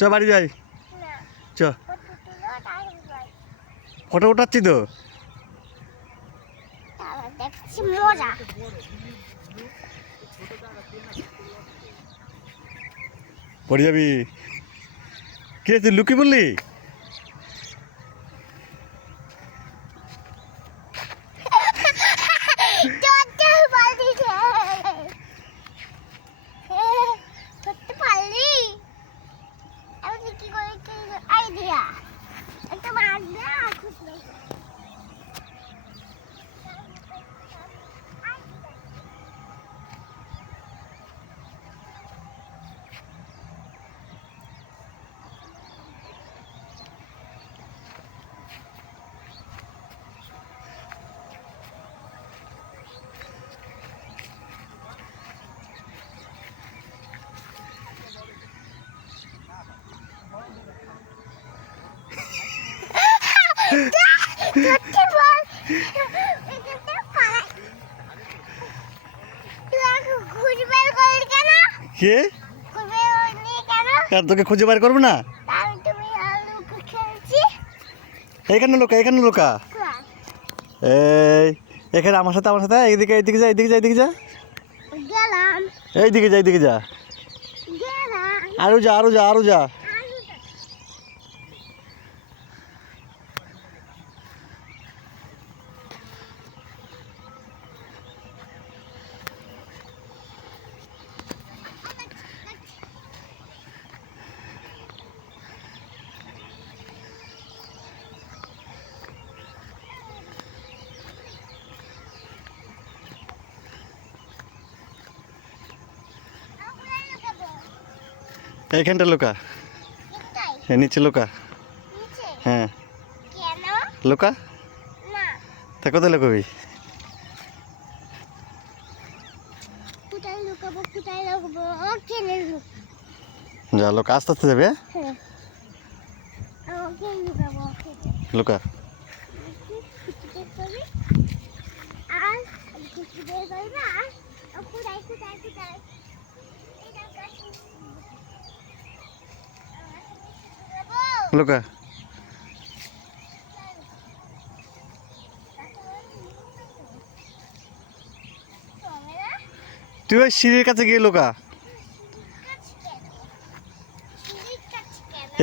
চ বাড়ি যাই, চ ফটো উঠাচ্ছি তো। পড়ে যাবি। কে তুই লুকি বললি? কে তোকে খুঁজে বার করবো না? এইখানে লোকা, এইখানে লোকা। এই এখানে আমার সাথে এইদিকে এইদিকে যা, এইদিকে যা, এইদিকে যা, এইদিকে যা, এইদিকে যা, আরো যা, আরো যা, আরো যা। এইখানটা লোকা, নিচে লোকা। হ্যাঁ লোকা, তা কোথায় লুকাবি? যা লোকা, আস্তে আস্তে যাবে। লোকা লোকা, তুই ওই সিঁড়ির কাছে গিয়ে লোকা।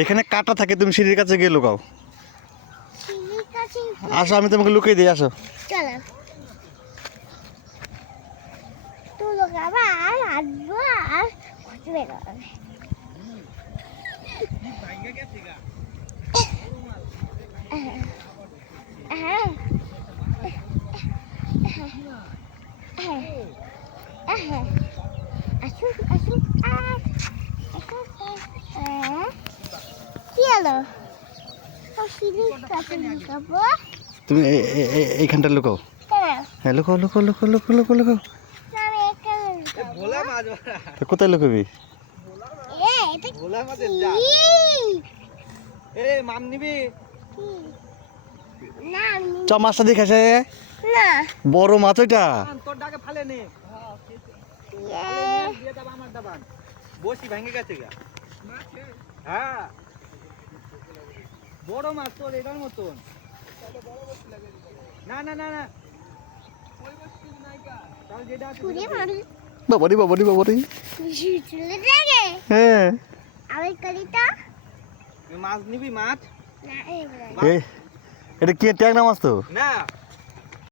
এখানে কাটা থাকে, তুমি সিঁড়ির কাছে গিয়ে লুকাও। আসো, আমি তোমাকে লুকিয়ে দিই, আসো। তুমি এইখানটা লুকাও। হ্যাঁ লুকাও, লুকাও, লুকাও, লুকাও, লুকাও, লুকাও। কোথায় লুকাবি? চ মাছটা দেখে আসে। বড় মাছ ওইটা। বড় মাছ তোর এটার মতন। না না না না, বাবারি বাবারি বাবারি। হ্যাঁ মাছ নিবি? মাছ এটা কি ট্যাংরা মাছ তো না।